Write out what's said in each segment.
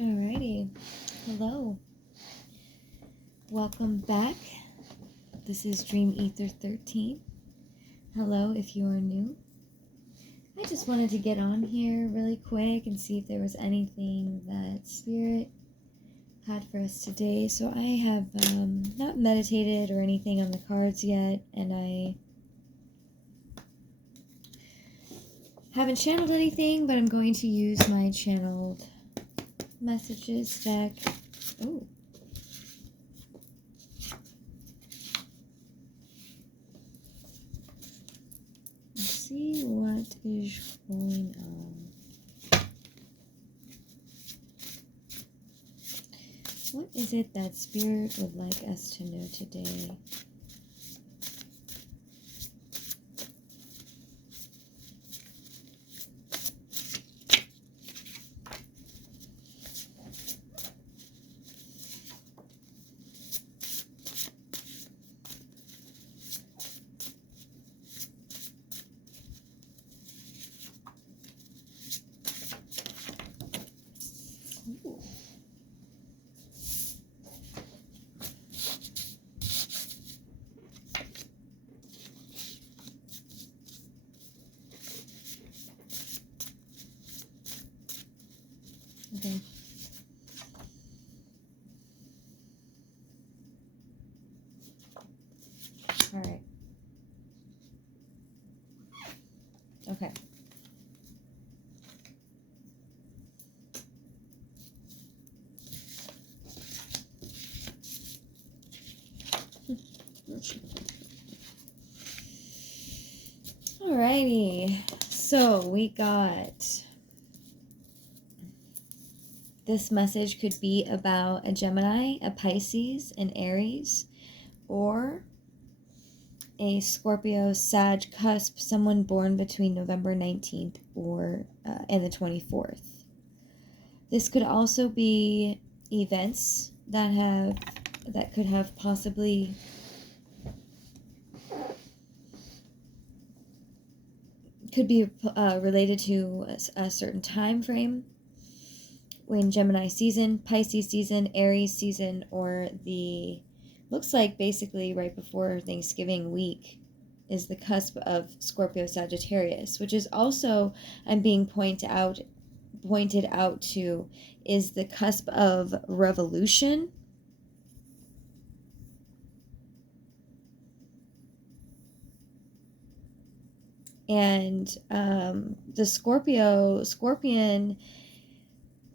Alrighty. Hello. Welcome back. This is Dream Ether 13. Hello if you are new. I just wanted to get on here really quick and see if there was anything that Spirit had for us today. So I have not meditated or anything on the cards yet, and I haven't channeled anything, but I'm going to use my channeled messages deck. Oh. Let's see what is going on. What is it that Spirit would like us to know today? Okay. All right. Okay. Alrighty. So we got this message could be about a Gemini, a Pisces, an Aries, or a Scorpio, Sag cusp, someone born between November 19th and the 24th. This could also be events that could have possibly could be related to a certain time frame. When Gemini season, Pisces season, Aries season, or looks like basically right before Thanksgiving week is the cusp of Scorpio Sagittarius, which is also, I'm being pointed out to, is the cusp of revolution. And the Scorpion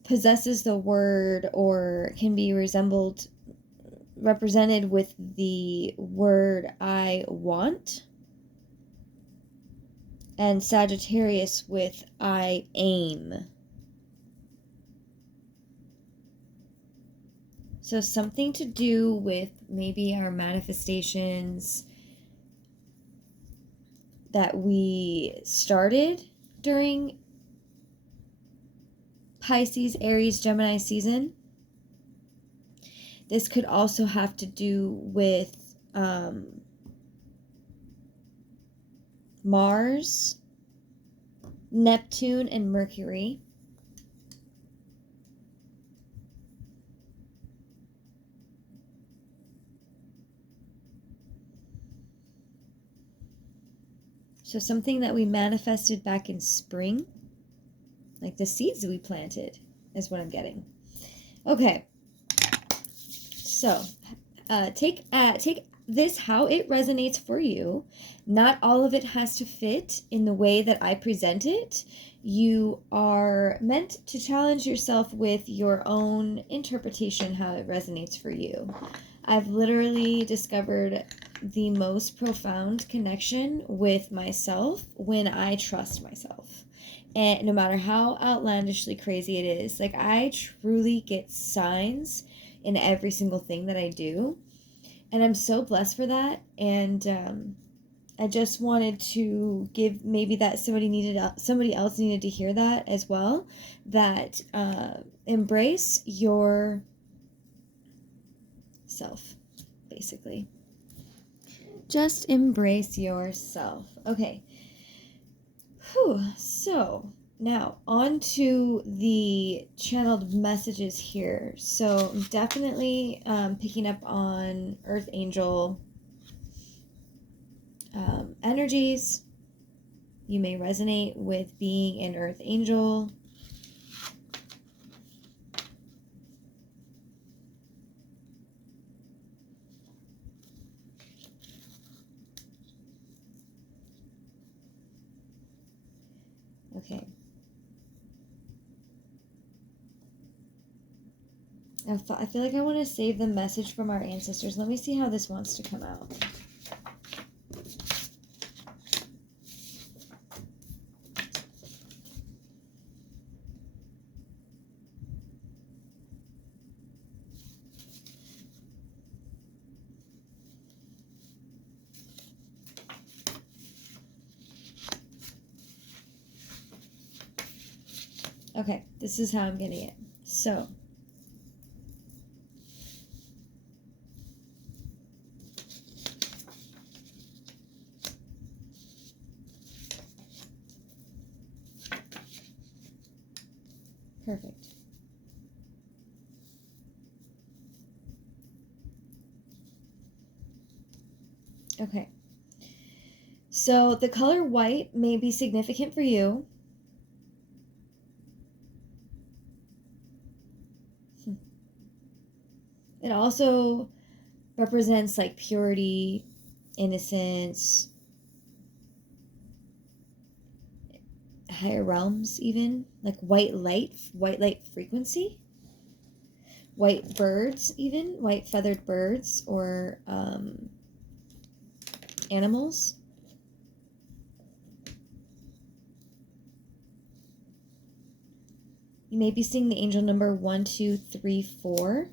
possesses the word, or can be represented with the word I want, and Sagittarius with I aim. So something to do with maybe our manifestations that we started during Pisces, Aries, Gemini season. This could also have to do with Mars, Neptune, and Mercury. So something that we manifested back in spring, like the seeds we planted, is what I'm getting. Okay. So, take this how it resonates for you. Not all of it has to fit in the way that I present it. You are meant to challenge yourself with your own interpretation, how it resonates for you. I've literally discovered the most profound connection with myself when I trust myself. And no matter how outlandishly crazy it is, like, I truly get signs in every single thing that I do. And I'm so blessed for that. And I just wanted to give maybe that somebody else needed to hear that as well. That embrace your self, basically. Just embrace yourself. Okay. Whew. So now on to the channeled messages here. So I'm definitely picking up on Earth Angel energies. You may resonate with being an Earth Angel. Okay. I feel like I want to save the message from our ancestors. Let me see how this wants to come out. Okay, this is how I'm getting it. So, perfect. Okay. So the color white may be significant for you. It also represents like purity, innocence, higher realms even, like white light frequency, white birds even, white feathered birds or animals. You may be seeing the angel number 1, 2, 3, 4.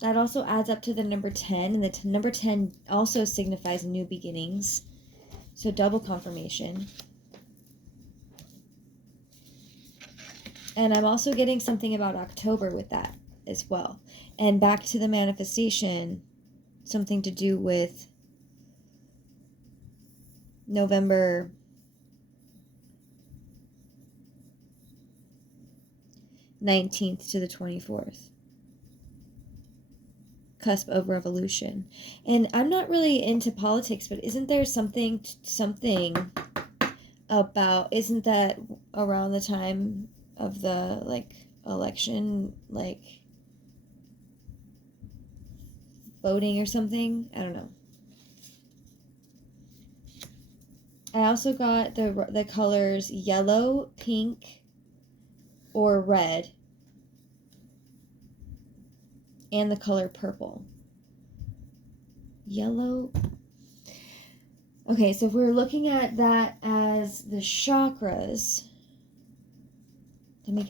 That also adds up to the number 10, and the number 10 also signifies new beginnings. So double confirmation. And I'm also getting something about October with that as well. And back to the manifestation, something to do with November 19th to the 24th. Cusp of revolution. And I'm not really into politics, but isn't there something about, isn't that around the time of the like election, like voting or something? I don't know. I also got the colors yellow, pink, or red, and the color purple. Yellow. Okay, so if we're looking at that as the chakras, let me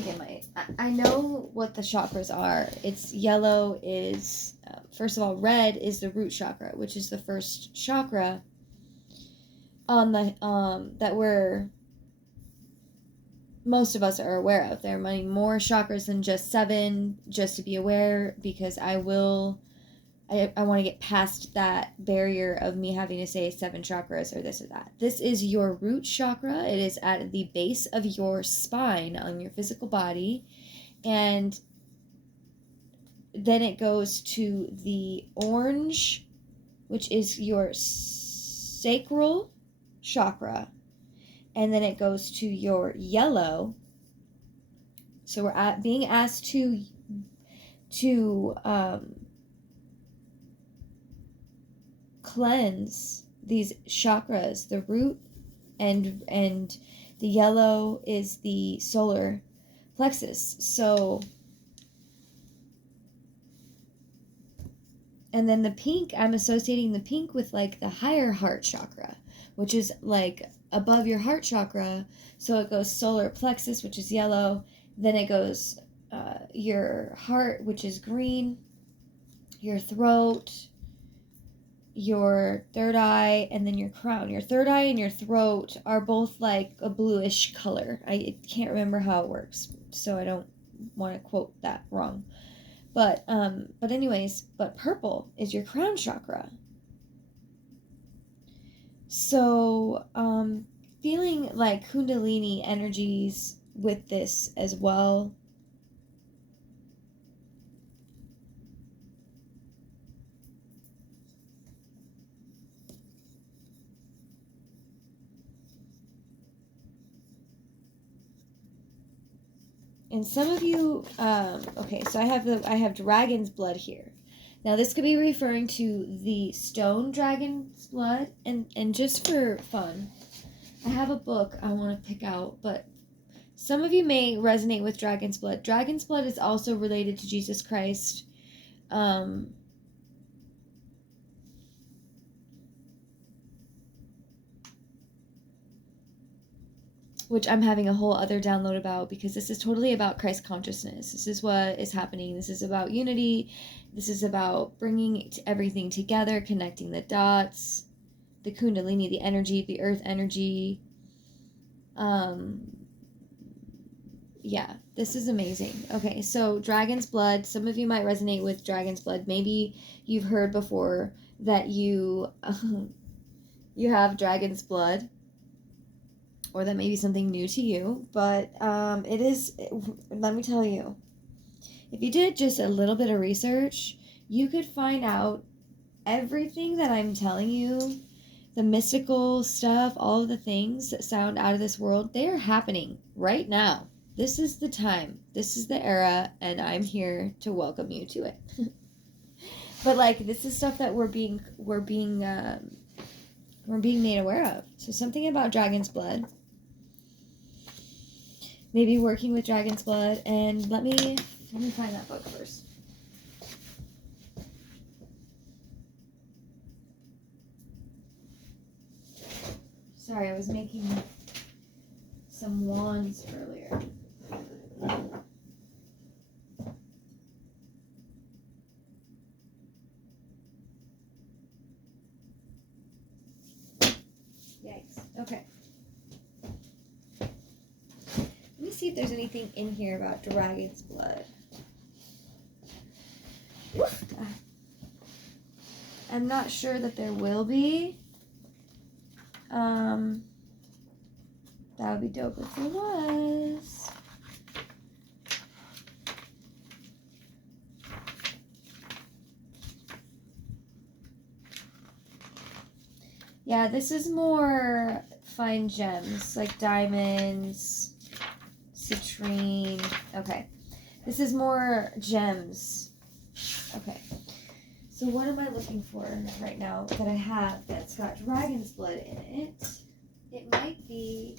get my, I know what the chakras are. It's yellow is, first of all, red is the root chakra, which is the first chakra on the, that most of us are aware of. There are many more chakras than just 7, just to be aware, because I want to get past that barrier of me having to say 7 chakras or this or that. This is your root chakra. It is at the base of your spine on your physical body. And then it goes to the orange, which is your sacral chakra. And then it goes to your yellow. So we're being asked to cleanse these chakras, the root and the yellow is the solar plexus. So, and then the pink, I'm associating the pink with like the higher heart chakra, which is like above your heart chakra. So it goes solar plexus, which is yellow, then it goes your heart, which is green, your throat, your third eye, and then your crown. Your third eye and your throat are both like a bluish color. I can't remember how it works, so I don't want to quote that wrong. But anyways, but purple is your crown chakra. So, feeling like Kundalini energies with this as well. And some of you, okay, so I have dragon's blood here. Now this could be referring to the stone dragon's blood, and just for fun, I have a book I want to pick out, but some of you may resonate with dragon's blood. Dragon's blood is also related to Jesus Christ. Which I'm having a whole other download about, because this is totally about Christ consciousness. This is what is happening. This is about unity. This is about bringing everything together, connecting the dots, the Kundalini, the energy, the earth energy. Yeah, this is amazing. Okay, so dragon's blood. Some of you might resonate with dragon's blood. Maybe you've heard before that you you have dragon's blood, or that may be something new to you, but it is, let me tell you, if you did just a little bit of research, you could find out everything that I'm telling you, the mystical stuff, all of the things that sound out of this world, they are happening right now. This is the time. This is the era, and I'm here to welcome you to it. But like, this is stuff that we're being made aware of. So something about dragon's blood. Maybe working with dragon's blood, and let me find that book first. Sorry, I was making some wands earlier. Yikes. Okay. Let me see if there's anything in here about dragon's blood. I'm not sure that there will be. That would be dope if there was. Yeah, this is more fine gems, like diamonds, citrine. Okay. This is more gems. Okay. So what am I looking for right now that I have that's got dragon's blood in it? It might be...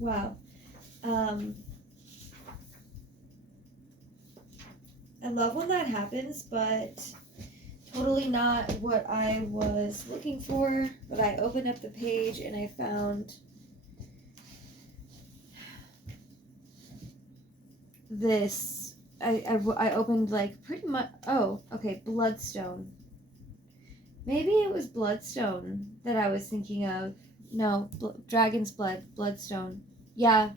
Wow. I love when that happens, but totally not what I was looking for. But I opened up the page and I found this. I opened like pretty much, oh, okay, Bloodstone. Maybe it was Bloodstone that I was thinking of. No, Dragon's Blood, Bloodstone. Yeah,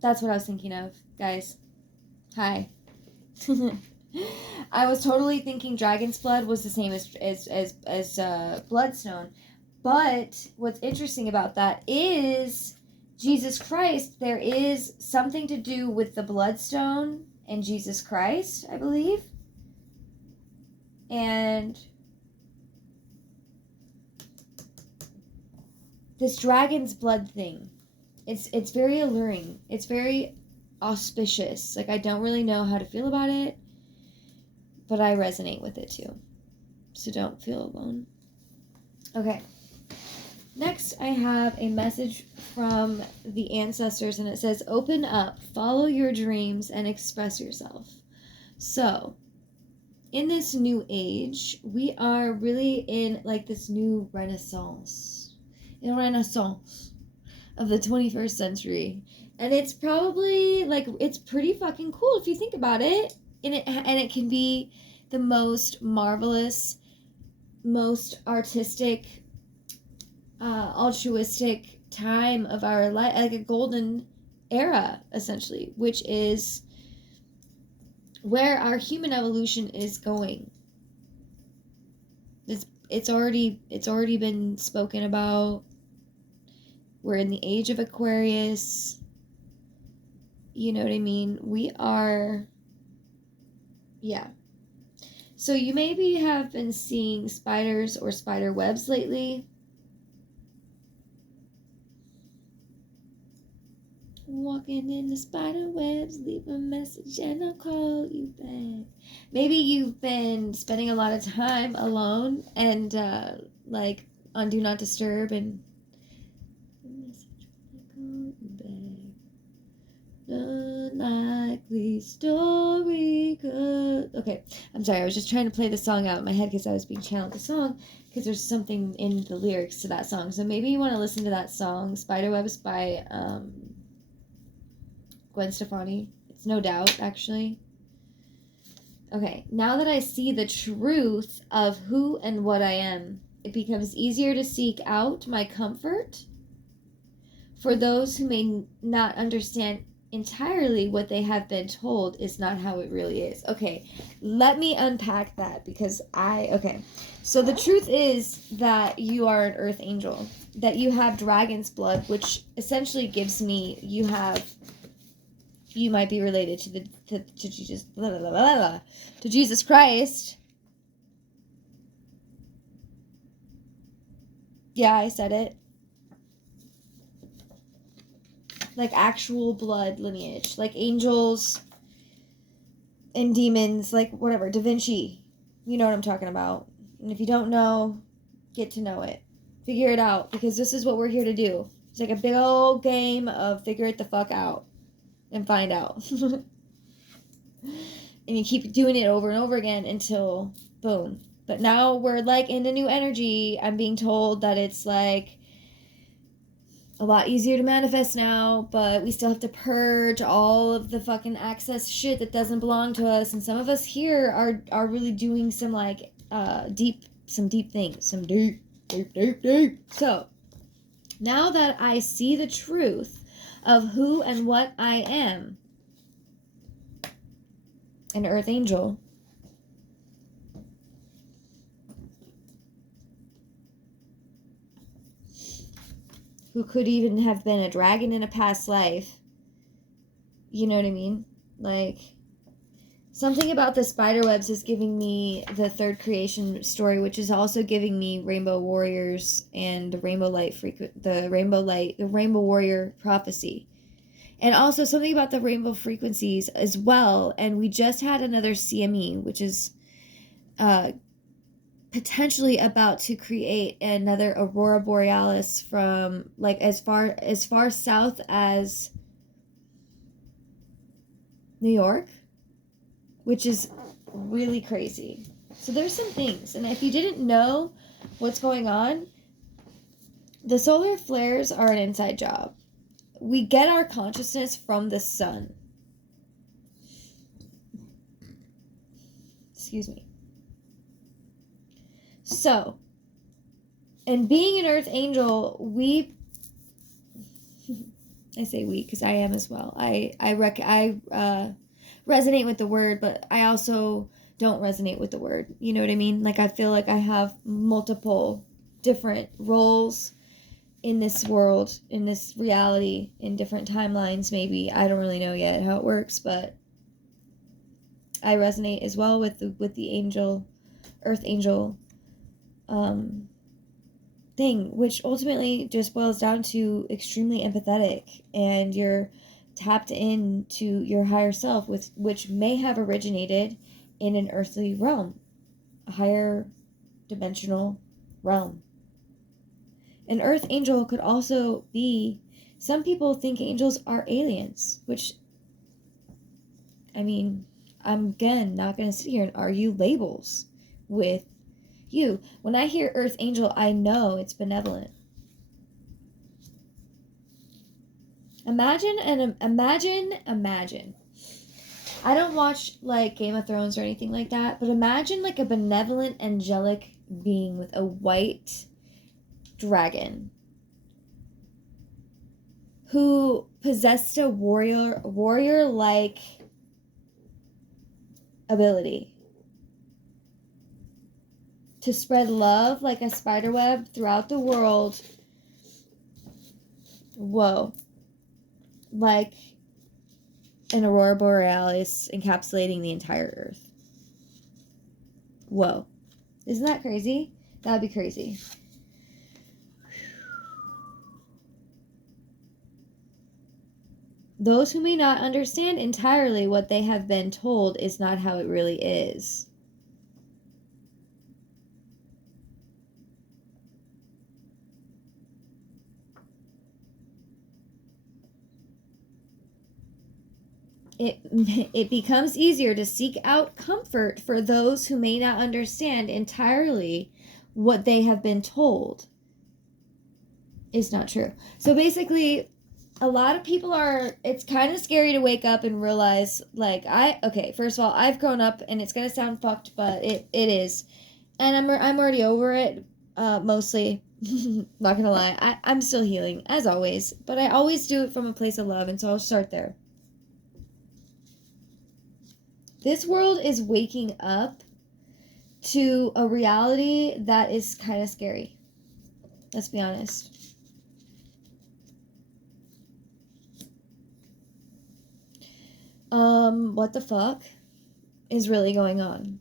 that's what I was thinking of, guys. Hi. I was totally thinking Dragon's Blood was the same as Bloodstone. But what's interesting about that is Jesus Christ. There is something to do with the Bloodstone and Jesus Christ, I believe. And this dragon's blood thing, it's very alluring. It's very auspicious. Like, I don't really know how to feel about it, but I resonate with it too. So don't feel alone. Okay. Next, I have a message from the ancestors, and it says, open up, follow your dreams, and express yourself. So, in this new age, we are really in like this new renaissance. A renaissance of the 21st century. And it's probably like, it's pretty fucking cool if you think about it. And it can be the most marvelous, most artistic, altruistic time of our life, like a golden era, essentially, which is where our human evolution is going. It's already been spoken about. We're in the age of Aquarius. You know what I mean? We are, yeah. So you maybe have been seeing spiders or spider webs lately. Walking in the spider webs, leave a message and I'll call you back. Maybe you've been spending a lot of time alone and like on Do Not Disturb and unlikely story could. Okay, I'm sorry. I was just trying to play the song out in my head because I was being channeled the song because there's something in the lyrics to that song. So maybe you want to listen to that song, Spiderwebs by Gwen Stefani. It's No Doubt, actually. Okay, now that I see the truth of who and what I am, it becomes easier to seek out my comfort. For those who may not understand entirely what they have been told is not how it really is. Okay, let me unpack that because okay. So the truth is that you are an earth angel, that you have dragon's blood, which essentially gives me you might be related to Jesus, to Jesus Christ. Yeah, I said it. Like actual blood lineage, like angels and demons, like whatever, Da Vinci. You know what I'm talking about. And if you don't know, get to know it. Figure it out, because this is what we're here to do. It's like a big old game of figure it the fuck out and find out. And you keep doing it over and over again until boom. But now we're like in a new energy. I'm being told that it's like a lot easier to manifest now, but we still have to purge all of the fucking access shit that doesn't belong to us. And some of us here are really doing some like deep things, some deep. So now that I see the truth of who and what I am, an earth angel, who could even have been a dragon in a past life. You know what I mean? Like, something about the spiderwebs is giving me the third creation story, which is also giving me Rainbow Warriors and the Rainbow Warrior prophecy. And also something about the rainbow frequencies as well. And we just had another CME, which is potentially about to create another aurora borealis from like as far south as New York, which is really crazy. So there's some things, and if you didn't know what's going on, the solar flares are an inside job. We get our consciousness from the sun. Excuse me. So, and being an earth angel, I say we because I am as well. I resonate with the word, but I also don't resonate with the word. You know what I mean? Like, I feel like I have multiple different roles in this world, in this reality, in different timelines, maybe. I don't really know yet how it works, but I resonate as well with the angel, earth angel thing, which ultimately just boils down to extremely empathetic, and you're tapped into your higher self, which may have originated in an earthly realm, a higher dimensional realm. An earth angel could also be, some people think angels are aliens, which, I mean, I'm again not going to sit here and argue labels with you. When I hear earth angel, I know it's benevolent. Imagine. I don't watch like Game of Thrones or anything like that, but imagine like a benevolent angelic being with a white dragon who possessed a warrior like ability to spread love like a spider web throughout the world. Whoa. Like an aurora borealis encapsulating the entire earth. Whoa. Isn't that crazy? That'd be crazy. Those who may not understand entirely what they have been told is not how it really is. It becomes easier to seek out comfort for those who may not understand entirely what they have been told is not true. So basically, a lot of people are, it's kind of scary to wake up and realize, like, okay, first of all, I've grown up, and it's going to sound fucked, but it is. And I'm already over it, mostly. Not going to lie. I'm still healing, as always, but I always do it from a place of love, and so I'll start there. This world is waking up to a reality that is kind of scary. Let's be honest. What the fuck is really going on?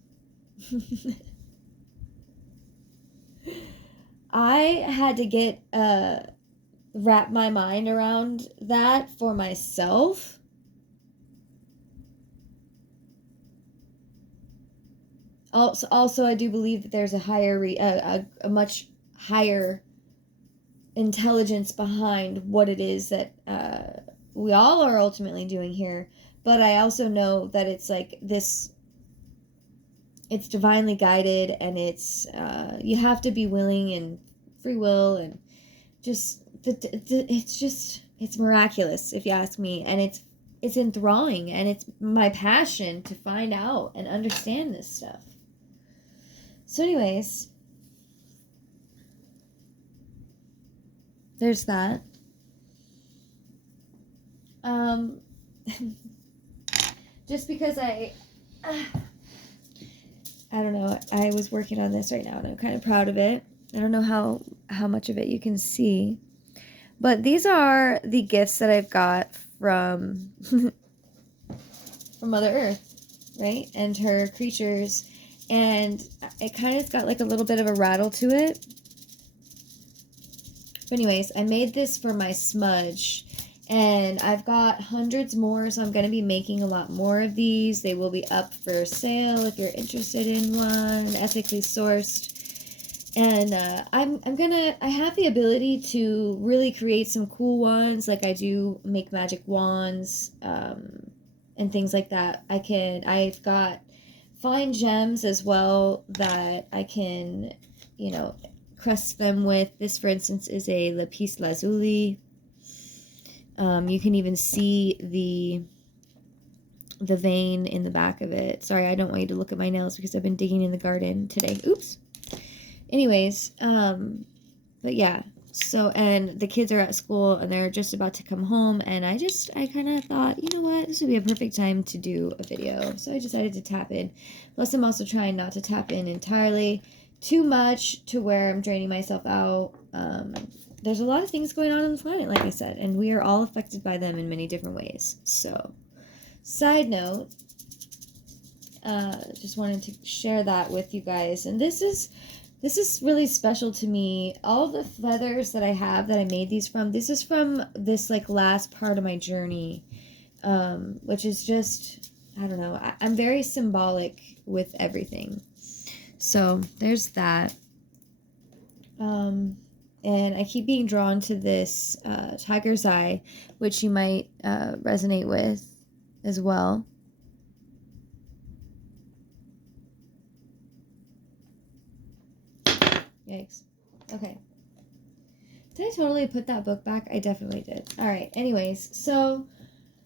I had to wrap my mind around that for myself. Also, I do believe that there's a much higher intelligence behind what it is that we all are ultimately doing here. But I also know that it's like this, it's divinely guided, and it's, you have to be willing and free will, and just, it's miraculous, if you ask me, and it's enthralling, and it's my passion to find out and understand this stuff. So anyways, there's that. Just because I don't know, I was working on this right now, and I'm kind of proud of it. I don't know how much of it you can see, but these are the gifts that I've got from from Mother Earth, right? And her creatures. And it kind of got like a little bit of a rattle to it. But anyways, I made this for my smudge, and I've got hundreds more, so I'm going to be making a lot more of these. They will be up for sale if you're interested in one, ethically sourced. And I have the ability to really create some cool ones. Like I do make magic wands, and things like that. I've got fine gems as well that I can, crust them with. This, for instance, is a lapis lazuli. You can even see the vein in the back of it. Sorry, I don't want you to look at my nails because I've been digging in the garden today. Oops. Anyways, but yeah. So, and the kids are at school, and they're just about to come home, and I kind of thought, you know what, this would be a perfect time to do a video. So I decided to tap in. Plus, I'm also trying not to tap in entirely too much to where I'm draining myself out. There's a lot of things going on the planet, like I said, and we are all affected by them in many different ways. So, side note, just wanted to share that with you guys. And this is really special to me. All the feathers that I have that I made these from, this is from this like last part of my journey, which is just, I don't know, I'm very symbolic with everything. So there's that. And I keep being drawn to this tiger's eye, which you might resonate with as well. Yikes. Okay. Did I totally put that book back? I definitely did. All right. Anyways, so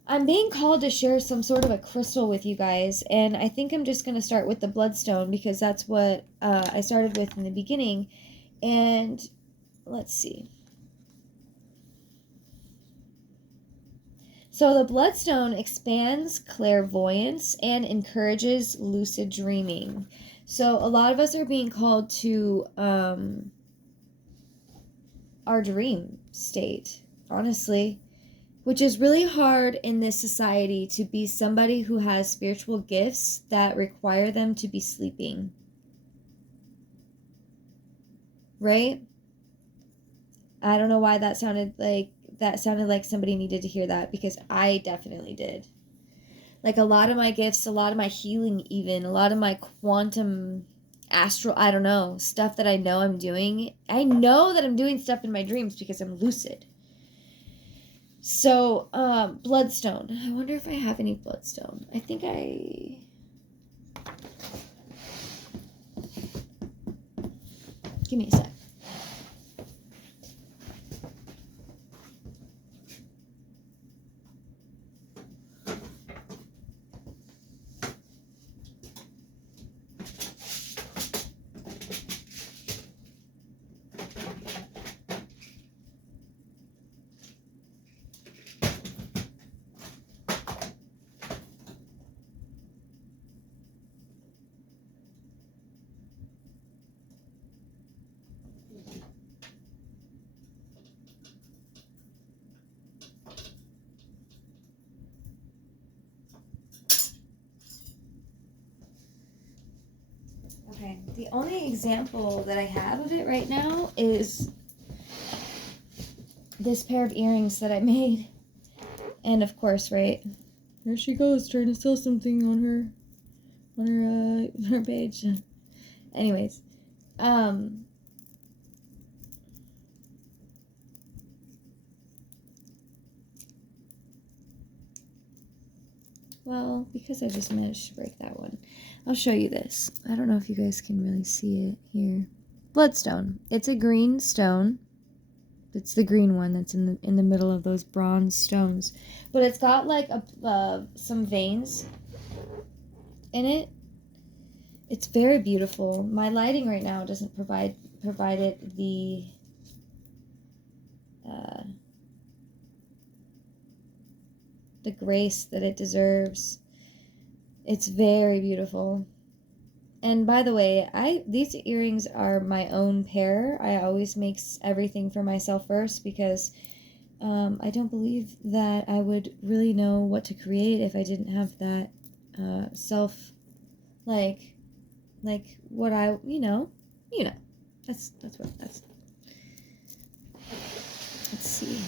I'm being called to share some sort of a crystal with you guys, and I think I'm just going to start with the bloodstone because that's what I started with in the beginning. And let's see. So the bloodstone expands clairvoyance and encourages lucid dreaming. So a lot of us are being called to our dream state, honestly, which is really hard in this society to be somebody who has spiritual gifts that require them to be sleeping. Right? I don't know why that sounded like somebody needed to hear that, because I definitely did. Like a lot of my gifts, a lot of my healing, even a lot of my quantum astral, I don't know, stuff that I know I'm doing. I know that I'm doing stuff in my dreams because I'm lucid. So, bloodstone. I wonder if I have any bloodstone. I think give me a sec. Okay, the only example that I have of it right now is this pair of earrings that I made. And of course, right, there she goes trying to sell something on her page. Anyways, well, because I just managed to break that one, I'll show you this. I don't know if you guys can really see it here. Bloodstone. It's a green stone. It's the green one that's in the middle of those bronze stones, but it's got like some veins in it. It's very beautiful. My lighting right now doesn't provide it the grace that it deserves. It's very beautiful. And by the way, these earrings are my own pair. I always make everything for myself first because I don't believe that I would really know what to create if I didn't have that self, like what I, that's what that's. Let's see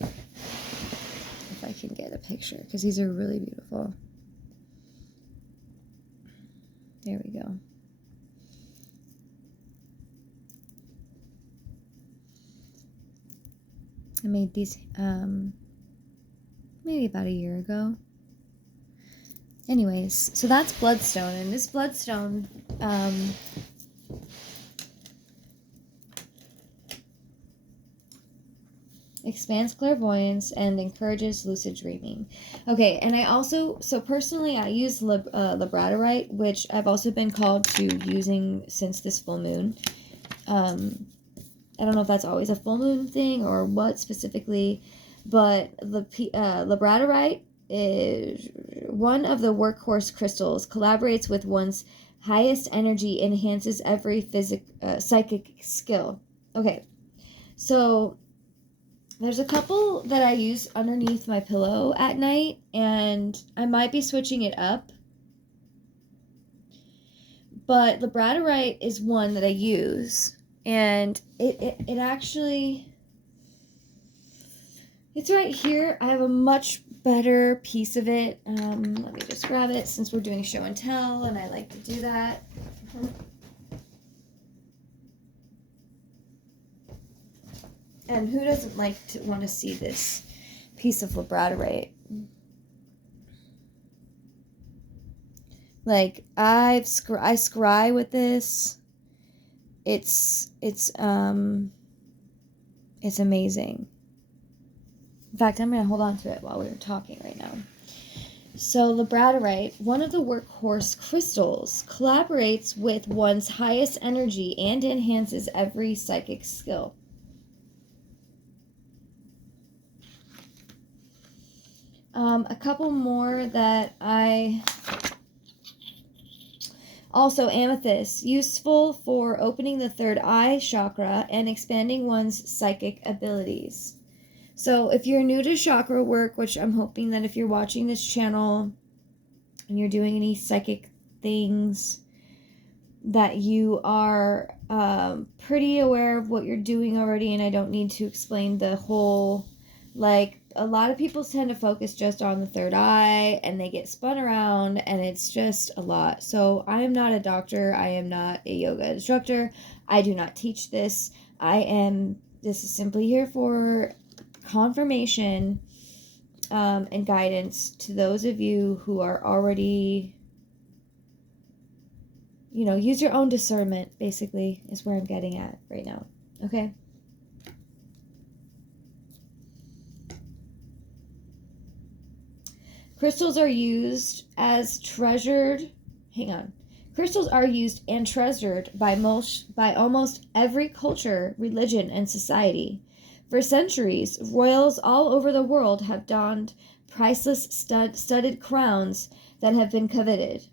if I can get a picture, because these are really beautiful. There we go. I made these maybe about a year ago. Anyways, so that's bloodstone, and this bloodstone expands clairvoyance and encourages lucid dreaming. Okay, and I also, so personally, I use labradorite, which I've also been called to using since this full moon. I don't know if that's always a full moon thing or what specifically, but the labradorite is one of the workhorse crystals, collaborates with one's highest energy, enhances every psychic skill. Okay, so there's a couple that I use underneath my pillow at night, and I might be switching it up. But labradorite is one that I use, and it actually, it's right here. I have a much better piece of it. Let me just grab it since we're doing show and tell, and I like to do that. And who doesn't like to want to see this piece of labradorite? Like, I scry with this. It's amazing. In fact, I'm going to hold on to it while we're talking right now. So labradorite, one of the workhorse crystals, collaborates with one's highest energy and enhances every psychic skill. A couple more that also, amethyst, useful for opening the third eye chakra and expanding one's psychic abilities. So if you're new to chakra work, which I'm hoping that if you're watching this channel and you're doing any psychic things, that you are pretty aware of what you're doing already, and I don't need to explain the whole, like, a lot of people tend to focus just on the third eye and they get spun around and it's just a lot. So I am not a doctor. I am not a yoga instructor. I do not teach this. This is simply here for confirmation and guidance to those of you who are already, use your own discernment, basically, is where I'm getting at right now. Okay? Crystals are used Crystals are used and treasured by almost every culture, religion, and society. For centuries, royals all over the world have donned priceless studded crowns that have been coveted.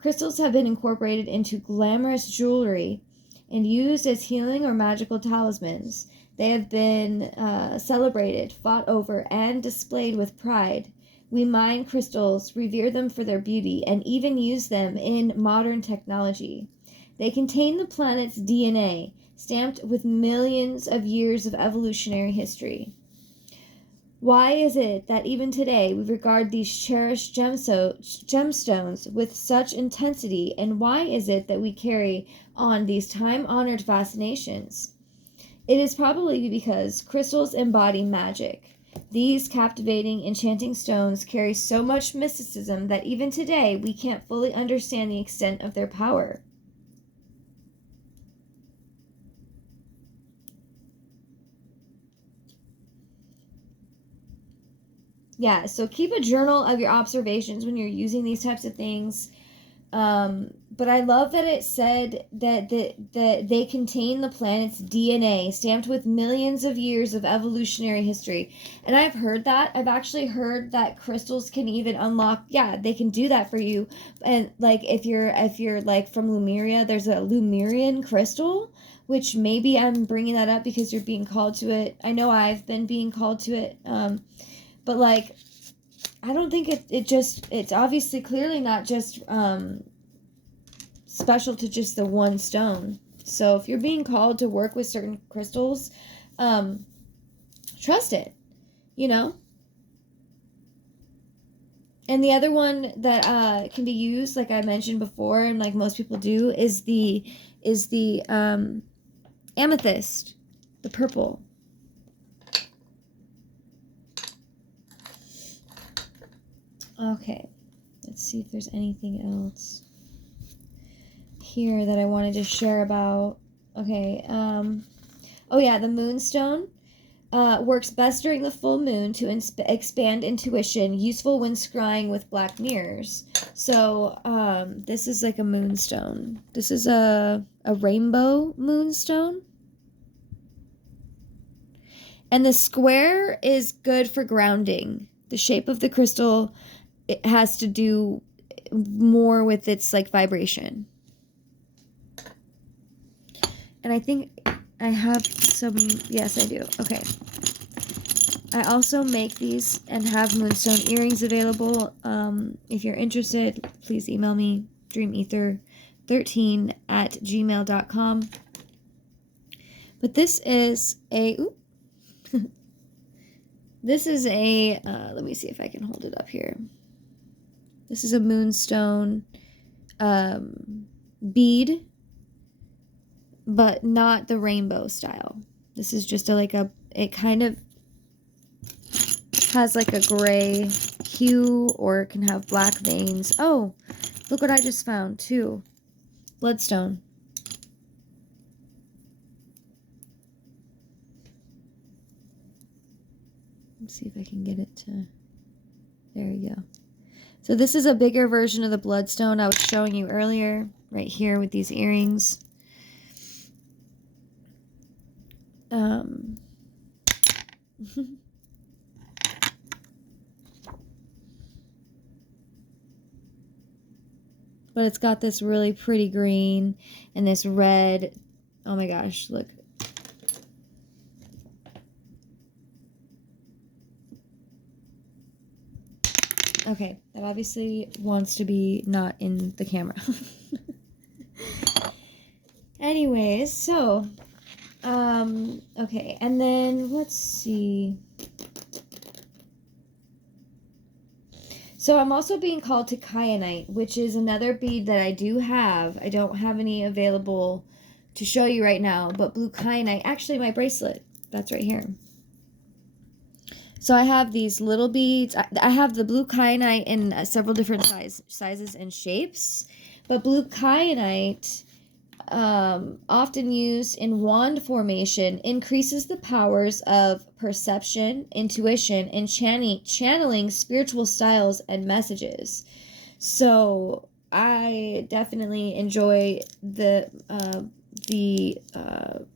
Crystals have been incorporated into glamorous jewelry and used as healing or magical talismans. They have been celebrated, fought over, and displayed with pride. We mine crystals, revere them for their beauty, and even use them in modern technology. They contain the planet's DNA, stamped with millions of years of evolutionary history. Why is it that even today we regard these cherished gemstones with such intensity, and why is it that we carry on these time-honored fascinations? It is probably because crystals embody magic. These captivating, enchanting stones carry so much mysticism that even today we can't fully understand the extent of their power. Yeah, so keep a journal of your observations when you're using these types of things. But I love that it said that they contain the planet's DNA, stamped with millions of years of evolutionary history. And I've heard that. I've actually heard that crystals can even unlock. Yeah, they can do that for you. And like if you're like from Lemuria, there's a Lemurian crystal, which maybe I'm bringing that up because you're being called to it. I know I've been being called to it. But like, I don't think it's obviously clearly not just special to just the one stone. So if you're being called to work with certain crystals, trust it, And the other one that can be used, like I mentioned before, and like most people do, is the amethyst, the purple. Okay, let's see if there's anything else here that I wanted to share about. Okay, oh yeah, the moonstone works best during the full moon to expand intuition, useful when scrying with black mirrors. So, this is like a moonstone. This is a rainbow moonstone. And the square is good for grounding. The shape of the crystal, it has to do more with its like vibration. And I think I have some, yes I do, okay. I also make these and have moonstone earrings available. If you're interested, please email me, dreamether13@gmail.com. But this is let me see if I can hold it up here. This is a moonstone bead, but not the rainbow style. This is just it kind of has like a gray hue, or it can have black veins. Oh, look what I just found too. Bloodstone. Let's see if I can get it to, there you go. So this is a bigger version of the bloodstone I was showing you earlier, right here with these earrings. But it's got this really pretty green and this red. Oh my gosh, look. Okay, that obviously wants to be not in the camera. Anyways, so, okay, and then let's see. So I'm also being called to kyanite, which is another bead that I do have. I don't have any available to show you right now, but blue kyanite, actually my bracelet, that's right here. So I have these little beads. I have the blue kyanite in several different sizes and shapes, but blue kyanite, often used in wand formation, increases the powers of perception, intuition, and channeling spiritual styles and messages. So I definitely enjoy the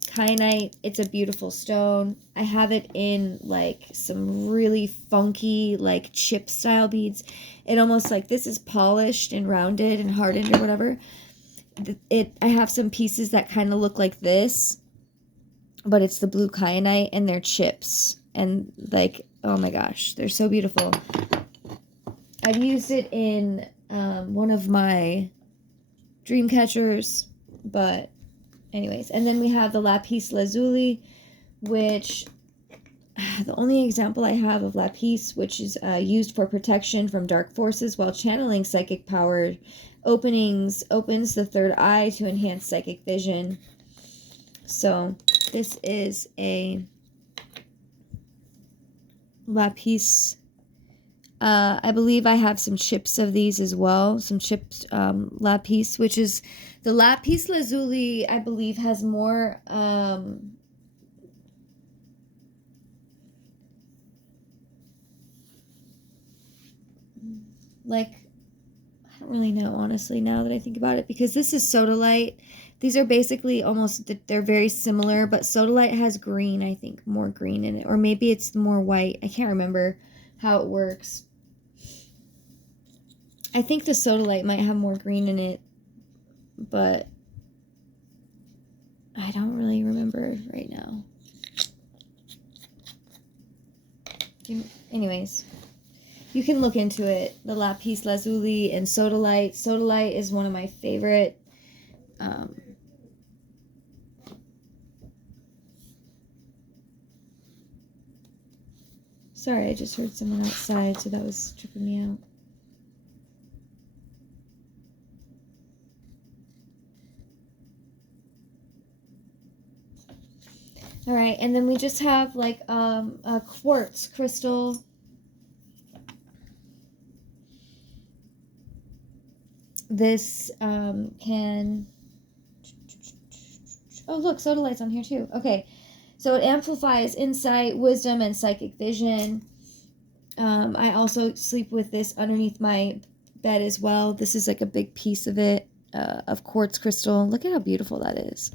kyanite. It's a beautiful stone. I have it in like some really funky like chip style beads. It almost like, this is polished and rounded and hardened or whatever. I have some pieces that kind of look like this, but it's the blue kyanite and they're chips, and like, oh my gosh, they're so beautiful. I've used it in one of my dream catchers, but anyways. And then we have the lapis lazuli, which the only example I have of lapis, which is used for protection from dark forces while channeling psychic power, opens the third eye to enhance psychic vision. So this is a lapis. I believe I have some chips of these as well, some chips lapis, which is the lapis lazuli. I believe has more like, I don't really know, honestly, now that I think about it, because this is sodalite. These are basically almost, they're very similar, but sodalite has green, I think, more green in it. Or maybe it's more white. I can't remember how it works. I think the sodalite might have more green in it, but I don't really remember right now. Anyways, you can look into it. The lapis lazuli and sodalite. Sodalite is one of my favorite. Sorry, I just heard someone outside, so that was tripping me out. All right, and then we just have like a quartz crystal. This can, oh look, sodalite's on here too. Okay, so it amplifies insight, wisdom, and psychic vision. I also sleep with this underneath my bed as well. This is like a big piece of it, of quartz crystal. Look at how beautiful that is.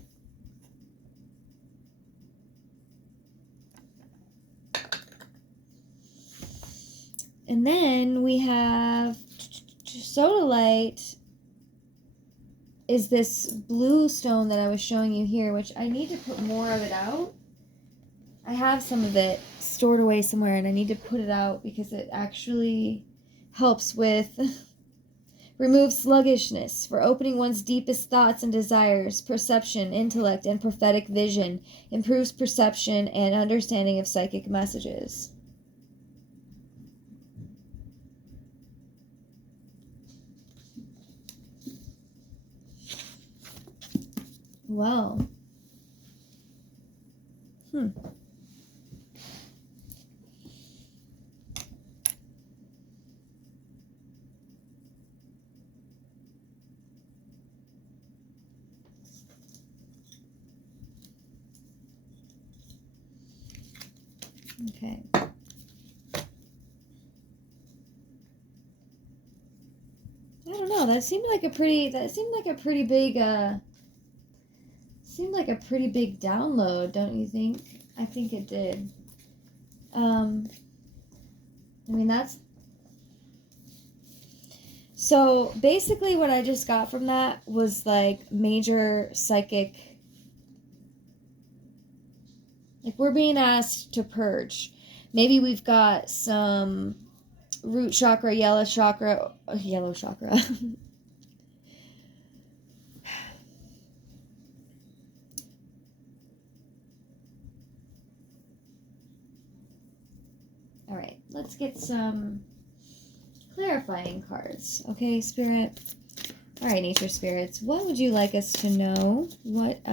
And then we have sodalite is this blue stone that I was showing you here, which I need to put more of it out. I have some of it stored away somewhere, and I need to put it out because it actually helps with remove sluggishness, for opening one's deepest thoughts and desires, perception, intellect, and prophetic vision, improves perception and understanding of psychic messages. Well, Okay. I don't know. That seemed like a pretty big download, don't you think? I think it did. I mean, that's... So, basically what I just got from that was, like, major psychic... Like, we're being asked to purge. Maybe we've got some root chakra, yellow chakra... All right, let's get some clarifying cards. Okay, Spirit. All right, nature spirits. What would you like us to know? What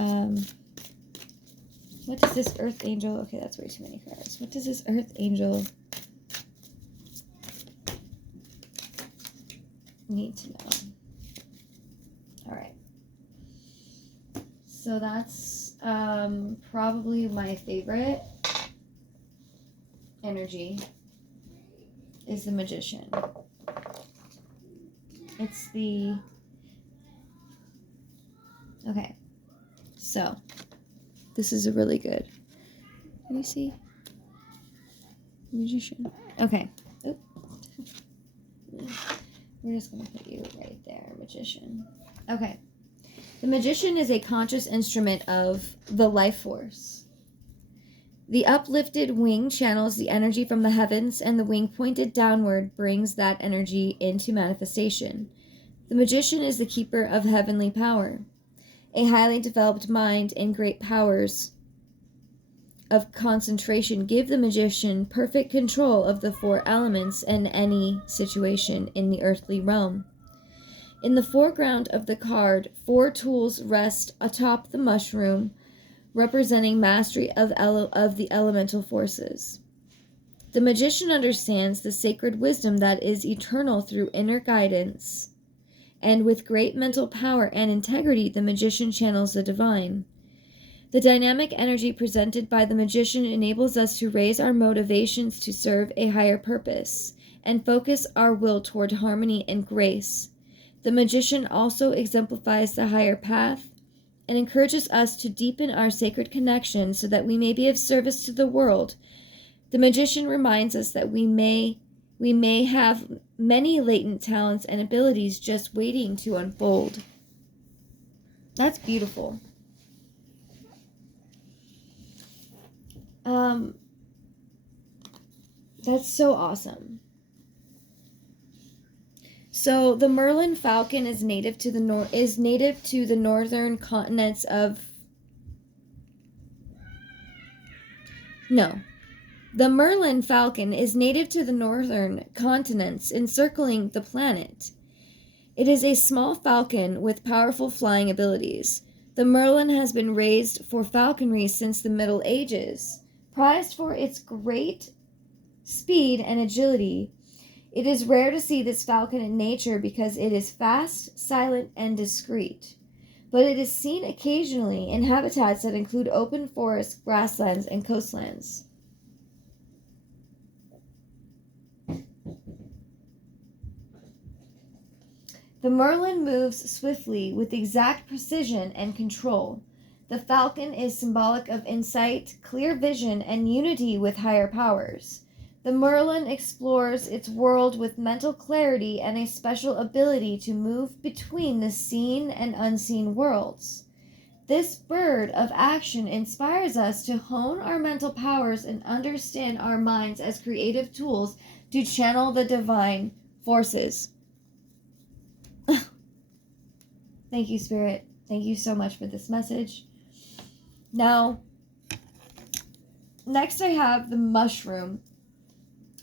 does this earth angel... Okay, that's way too many cards. What does this earth angel need to know? All right. So that's probably my favorite energy is the Magician. It's the... Okay. So, this is a really good... Let me see. Magician. Okay. Oop. We're just going to put you right there, Magician. Okay. The Magician is a conscious instrument of the life force. The uplifted wing channels the energy from the heavens, and the wing pointed downward brings that energy into manifestation. The Magician is the keeper of heavenly power. A highly developed mind and great powers of concentration give the Magician perfect control of the four elements in any situation in the earthly realm. In the foreground of the card, 4 tools rest atop the mushroom, representing mastery of the elemental forces. The Magician understands the sacred wisdom that is eternal through inner guidance, and with great mental power and integrity, the Magician channels the divine. The dynamic energy presented by the Magician enables us to raise our motivations to serve a higher purpose, and focus our will toward harmony and grace. The Magician also exemplifies the higher path, and encourages us to deepen our sacred connection so that we may be of service to the world. The Magician reminds us that we may have many latent talents and abilities just waiting to unfold. That's beautiful. That's so awesome. So the Merlin falcon is native to the northern continents of... No. The Merlin falcon is native to the northern continents encircling the planet. It is a small falcon with powerful flying abilities. The Merlin has been raised for falconry since the Middle Ages. Prized for its great speed and agility, it is rare to see this falcon in nature because it is fast, silent, and discreet. But it is seen occasionally in habitats that include open forests, grasslands, and coastlands. The Merlin moves swiftly with exact precision and control. The falcon is symbolic of insight, clear vision, and unity with higher powers. The Merlin explores its world with mental clarity and a special ability to move between the seen and unseen worlds. This bird of action inspires us to hone our mental powers and understand our minds as creative tools to channel the divine forces. Thank you, Spirit. Thank you so much for this message. Now, next I have the mushroom.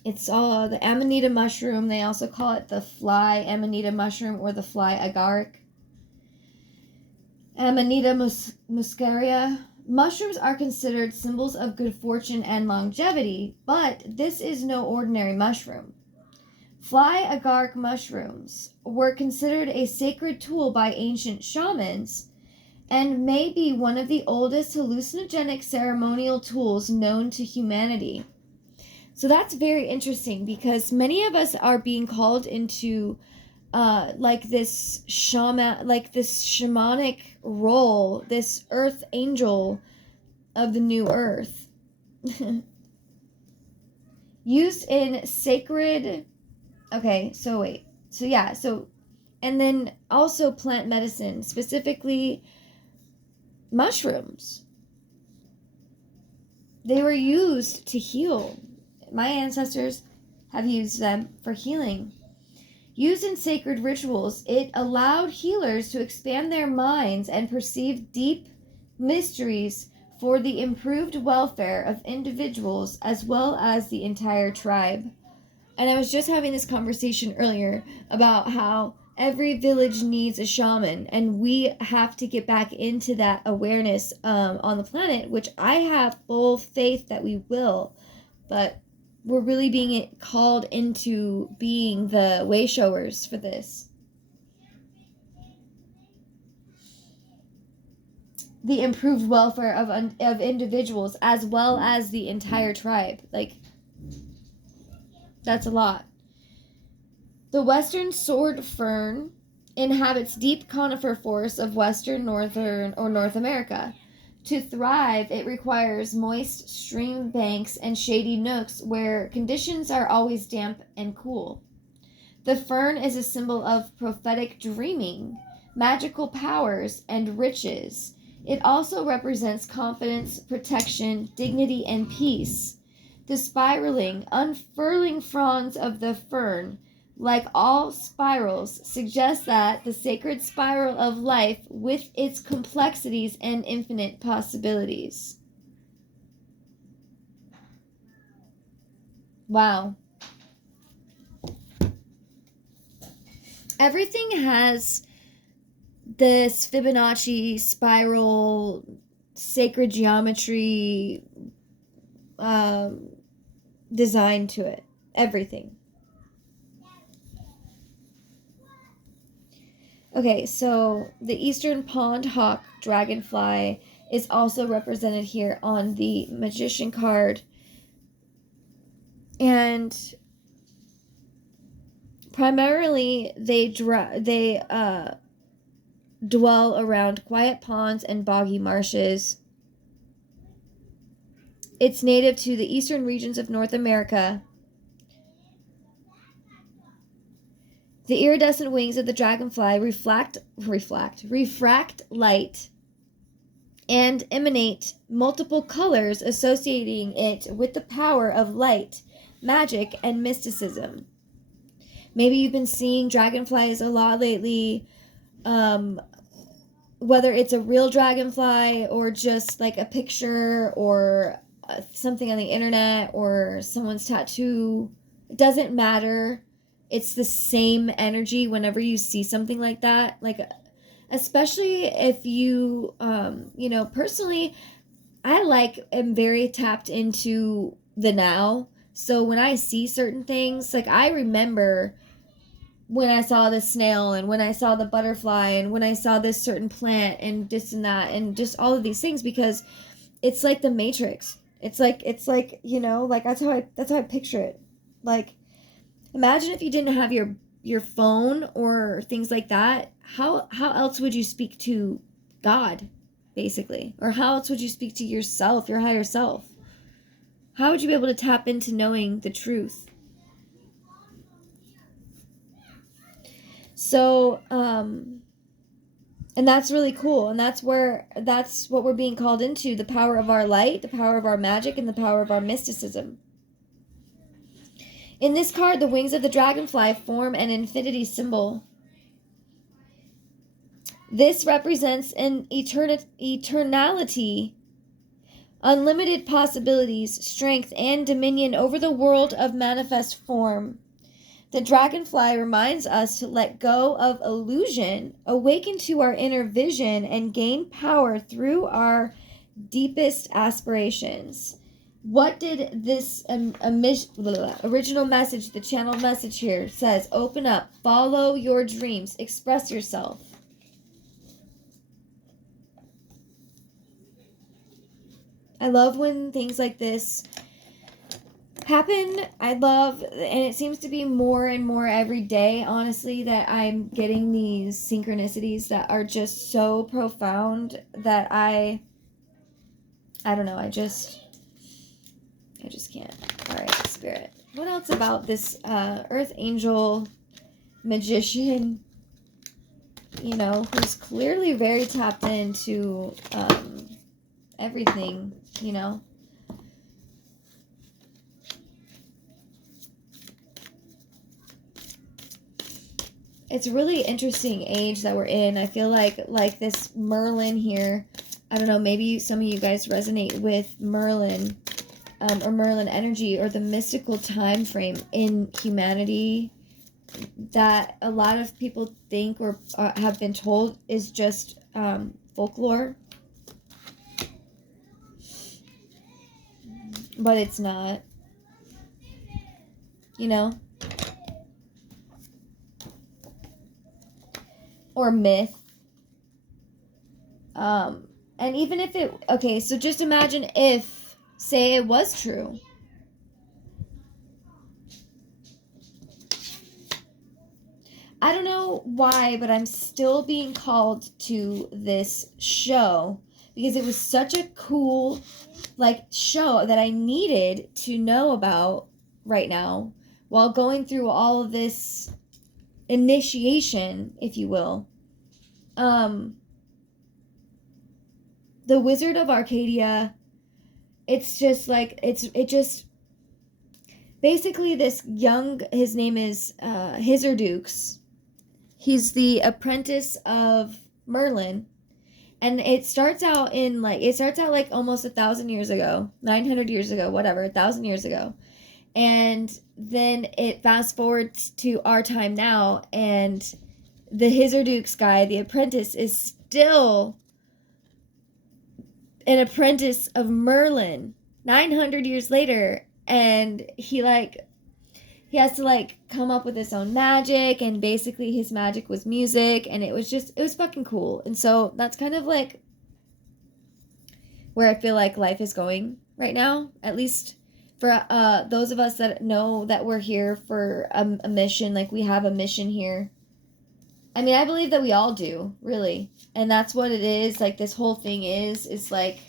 It's the Amanita mushroom. They also call it the fly Amanita mushroom or the fly agaric. Amanita muscaria. Mushrooms are considered symbols of good fortune and longevity, but this is no ordinary mushroom. Fly agarc mushrooms were considered a sacred tool by ancient shamans and may be one of the oldest hallucinogenic ceremonial tools known to humanity. So that's very interesting because many of us are being called into this shamanic role, this earth angel of the new earth. Used in sacred, and then also plant medicine, specifically mushrooms. They were used to heal. My ancestors have used them for healing. Used in sacred rituals, it allowed healers to expand their minds and perceive deep mysteries for the improved welfare of individuals as well as the entire tribe. And I was just having this conversation earlier about how every village needs a shaman, and we have to get back into that awareness on the planet, which I have full faith that we will. But we're really being called into being the way showers for this. The improved welfare of individuals as well as the entire tribe. Like, that's a lot. The western sword fern inhabits deep conifer forests of western, northern, or North America. To thrive, it requires moist stream banks and shady nooks where conditions are always damp and cool. The fern is a symbol of prophetic dreaming, magical powers, and riches. It also represents confidence, protection, dignity, and peace. The spiraling, unfurling fronds of the fern, like all spirals, suggest that the sacred spiral of life with its complexities and infinite possibilities. Wow. Everything has this Fibonacci spiral, sacred geometry design to it. Everything. Okay, so the eastern pond hawk dragonfly is also represented here on the magician card. And primarily they dwell around quiet ponds and boggy marshes. It's native to the eastern regions of North America. The iridescent wings of the dragonfly refract light and emanate multiple colors, associating it with the power of light, magic, and mysticism. Maybe you've been seeing dragonflies a lot lately, whether it's a real dragonfly or just like a picture or something on the internet or someone's tattoo. It doesn't matter. It's the same energy whenever you see something like that. Like, especially if you, personally, I am very tapped into the now. So when I see certain things, like I remember when I saw the snail and when I saw the butterfly and when I saw this certain plant and this and that and just all of these things, because it's like the Matrix. It's like, like that's how I picture it. Like, imagine if you didn't have your phone or things like that. How else would you speak to God, basically? Or how else would you speak to yourself, your higher self? How would you be able to tap into knowing the truth? So, and that's really cool. And that's what we're being called into, the power of our light, the power of our magic, and the power of our mysticism. In this card, the wings of the dragonfly form an infinity symbol. This represents an eternality, unlimited possibilities, strength, and dominion over the world of manifest form. The dragonfly reminds us to let go of illusion, awaken to our inner vision, and gain power through our deepest aspirations. What did this original message, the channel message here says? Open up, follow your dreams, express yourself. I love when things like this happen. I love, and it seems to be more and more every day, honestly, that I'm getting these synchronicities that are just so profound that I don't know, I just can't. All right, Spirit. What else about this Earth Angel magician, you know, who's clearly very tapped into everything, you know? It's a really interesting age that we're in. I feel like this Merlin here, I don't know, maybe some of you guys resonate with Merlin, or Merlin energy, or the mystical time frame in humanity that a lot of people think or have been told is just folklore. But it's not. You know? Or myth. And even if it... Okay, so just imagine if, say it was true. I don't know why, but I'm still being called to this show because it was such a cool, like, show that I needed to know about right now while going through all of this initiation, if you will. The Wizard of Arcadia, it's just like, it just, basically this young, his name is Hizardukes. He's the apprentice of Merlin. And it starts out like almost 1,000 years ago, 900 years ago, whatever, 1,000 years ago. And then it fast forwards to our time now, and the Hizardukes guy, the apprentice, is still an apprentice of Merlin 900 years later. And he has to come up with his own magic, and basically his magic was music, and it was fucking cool. And so that's kind of like where I feel like life is going right now, at least for those of us that know that we're here for a mission. Like, we have a mission here. I mean, I believe that we all do, really. And that's what it is. Like, this whole thing is like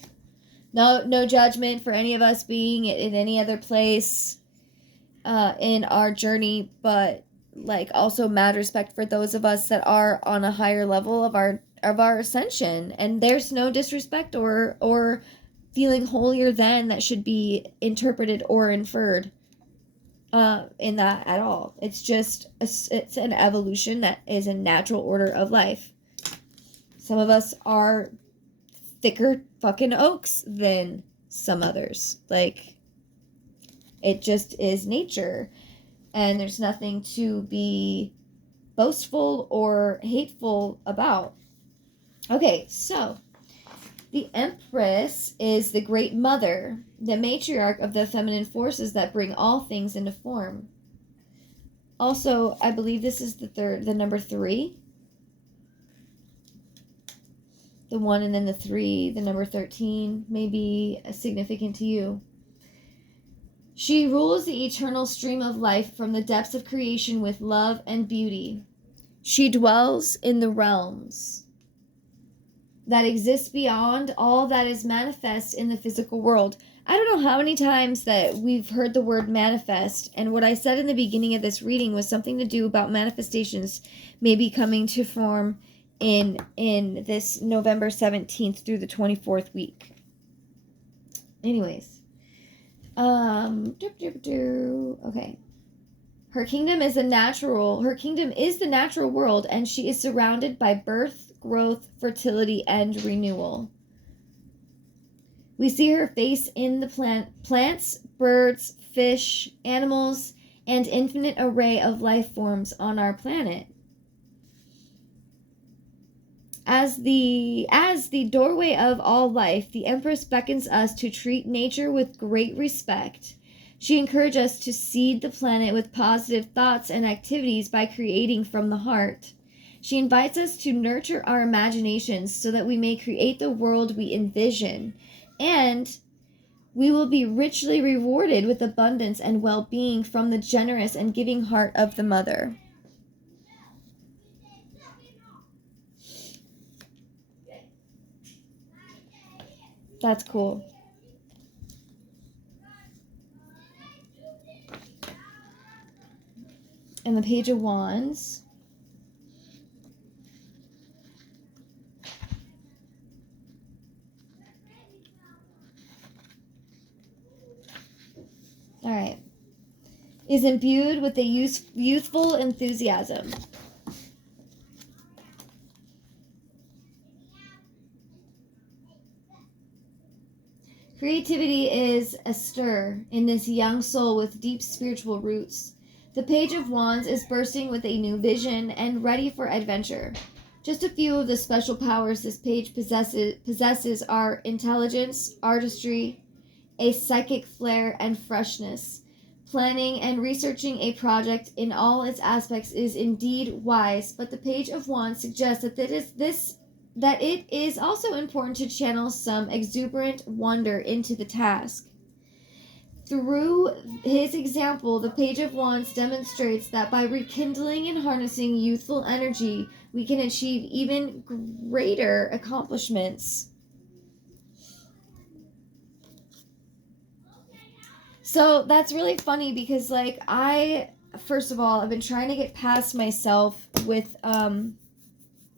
no judgment for any of us being in any other place in our journey, but like also mad respect for those of us that are on a higher level of our ascension. And there's no disrespect or feeling holier than that should be interpreted or inferred in that at all. It's just it's an evolution that is a natural order of life. Some of us are thicker fucking oaks than some others. Like, it just is nature, and there's nothing to be boastful or hateful about. Okay, so the Empress is the Great Mother, the matriarch of the feminine forces that bring all things into form. Also, I believe this is the number 3. The 1 and then the 3, the number 13 may be significant to you. She rules the eternal stream of life from the depths of creation with love and beauty. She dwells in the realms that exist beyond all that is manifest in the physical world. I don't know how many times that we've heard the word manifest, and what I said in the beginning of this reading was something to do about manifestations maybe coming to form in this November 17th through the 24th week. Anyways. Okay. Her kingdom is the natural world, and she is surrounded by birth, growth, fertility, and renewal. We see her face in the plants, birds, fish, animals, and infinite array of life forms on our planet. As the doorway of all life, the Empress beckons us to treat nature with great respect. She encourages us to seed the planet with positive thoughts and activities by creating from the heart. She invites us to nurture our imaginations so that we may create the world we envision, and we will be richly rewarded with abundance and well-being from the generous and giving heart of the mother. That's cool. And the Page of Wands. All right. Is imbued with a youthful enthusiasm. Creativity is astir in this young soul with deep spiritual roots. The Page of Wands is bursting with a new vision and ready for adventure. Just a few of the special powers this page possesses are intelligence, artistry, a psychic flair, and freshness. Planning and researching a project in all its aspects is indeed wise, but the Page of Wands suggests that it is also important to channel some exuberant wonder into the task. Through his example, the Page of Wands demonstrates that by rekindling and harnessing youthful energy, we can achieve even greater accomplishments. So that's really funny because, like, first of all, I've been trying to get past myself with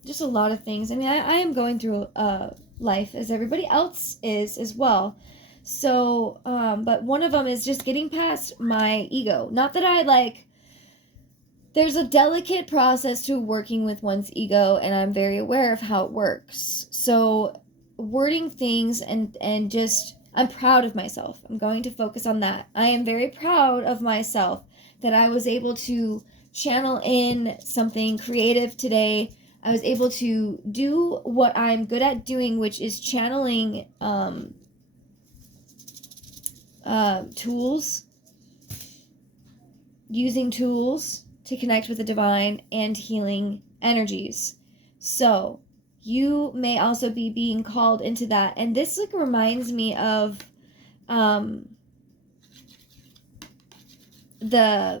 just a lot of things. I mean, I am going through life as everybody else is as well. So, but one of them is just getting past my ego. Not that there's a delicate process to working with one's ego, and I'm very aware of how it works. So, wording things and just, I'm proud of myself. I'm going to focus on that. I am very proud of myself that I was able to channel in something creative today. I was able to do what I'm good at doing, which is channeling tools, using tools to connect with the divine and healing energies. So you may also be being called into that. And this reminds me of the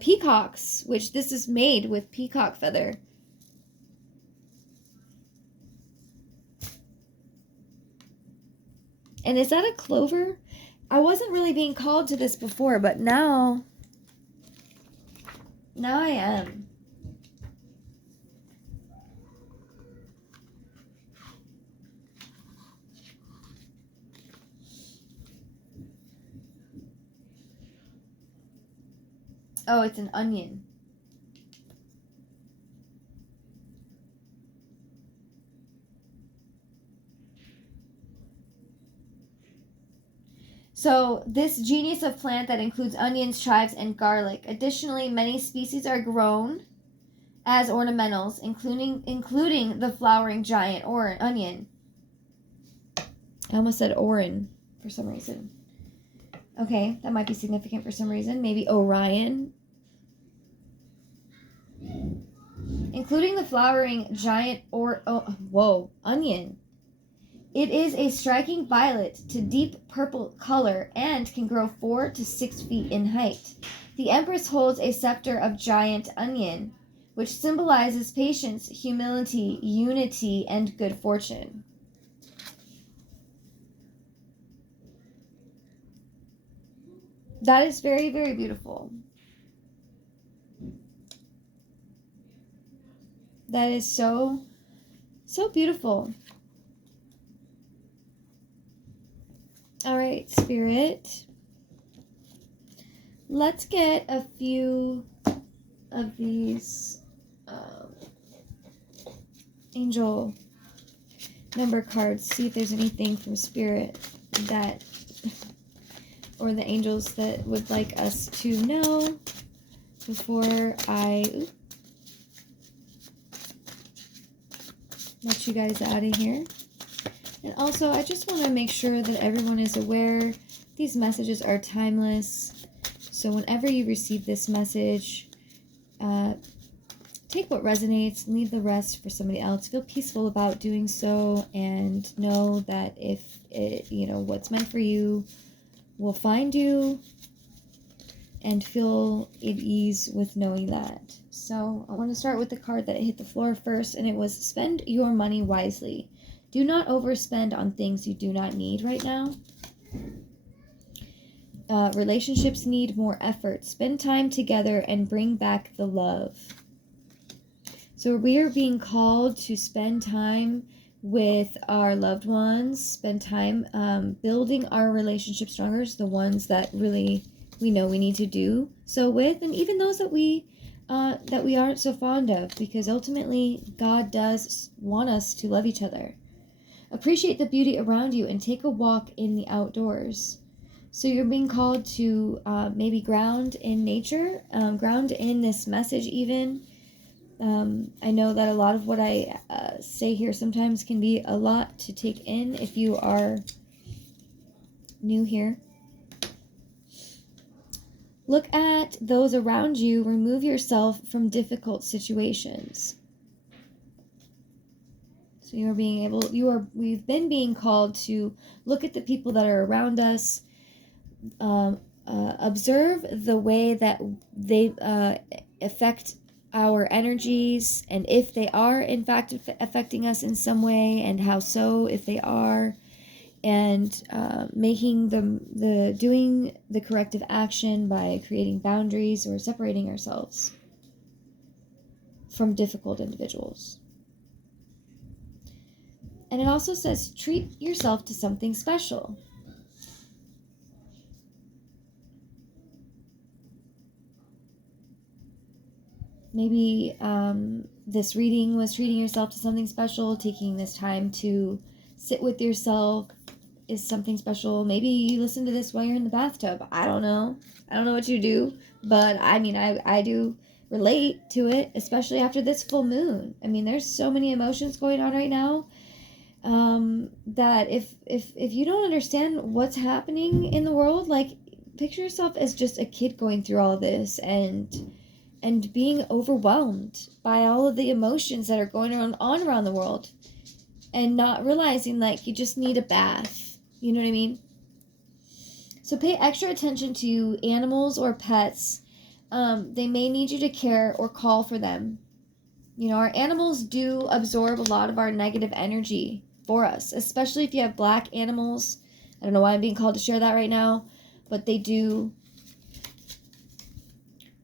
peacocks, which this is made with peacock feather. And is that a clover? I wasn't really being called to this before, but now I am. Oh, it's an onion. So, this genius of plant that includes onions, chives, and garlic. Additionally, many species are grown as ornamentals, including the flowering giant onion. I almost said Orin for some reason. Okay, that might be significant for some reason. Maybe Orion. Including the flowering giant onion. It is a striking violet to deep purple color and can grow 4 to 6 feet in height. The Empress holds a scepter of giant onion, which symbolizes patience, humility, unity, and good fortune. That is very, very beautiful. That is so, so beautiful. All right, Spirit. Let's get a few of these angel number cards. See if there's anything from Spirit that, or the angels that would like us to know before I... get you guys out of here. And also, I just want to make sure that everyone is aware these messages are timeless. So whenever you receive this message, take what resonates, leave the rest for somebody else. Feel peaceful about doing so, and know that if it, what's meant for you will find you, and feel at ease with knowing that. So I want to start with the card that hit the floor first, and it was spend your money wisely. Do not overspend on things you do not need right now. Relationships need more effort. Spend time together and bring back the love. So we are being called to spend time with our loved ones, spend time building our relationships stronger, the ones that really we know we need to do so with, and even those that we aren't so fond of, because ultimately God does want us to love each other. Appreciate the beauty around you and take a walk in the outdoors. So you're being called to maybe ground in nature, ground in this message even. I know that a lot of what I say here sometimes can be a lot to take in if you are new here. Look at those around you. Remove yourself from difficult situations. So we've been being called to look at the people that are around us, observe the way that they affect our energies, and if they are in fact affecting us in some way, and how so if they are, and doing the corrective action by creating boundaries or separating ourselves from difficult individuals. And it also says treat yourself to something special. Maybe this reading was treating yourself to something special. Taking this time to sit with yourself is something special. Maybe you listen to this while you're in the bathtub. I don't know what you do, but I mean, I do relate to it, especially after this full moon. I mean, there's so many emotions going on right now, that if you don't understand what's happening in the world, like, picture yourself as just a kid going through all of this and being overwhelmed by all of the emotions that are going on around the world, and not realizing like you just need a bath. You know what I mean? So pay extra attention to animals or pets. They may need you to care or call for them. Our animals do absorb a lot of our negative energy for us, especially if you have black animals. I don't know why I'm being called to share that right now, but they do.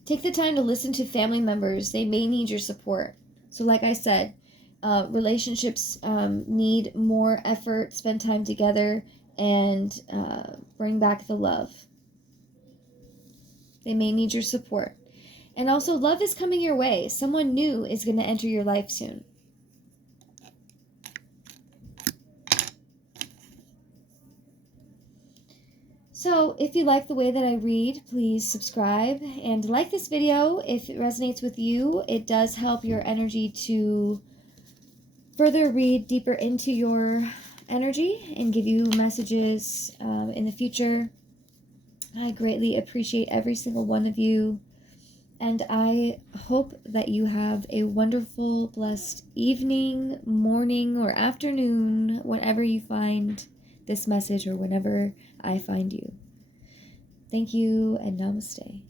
Take the time to listen to family members. They may need your support. So like I said, relationships need more effort. Spend time together and bring back the love. They may need your support. And also, love is coming your way. Someone new is going to enter your life soon. So, if you like the way that I read, please subscribe and like this video if it resonates with you. It does help your energy to further read deeper into your energy and give you messages in the future. I greatly appreciate every single one of you. And I hope that you have a wonderful, blessed evening, morning, or afternoon whenever you find this message or whenever I find you. Thank you and namaste.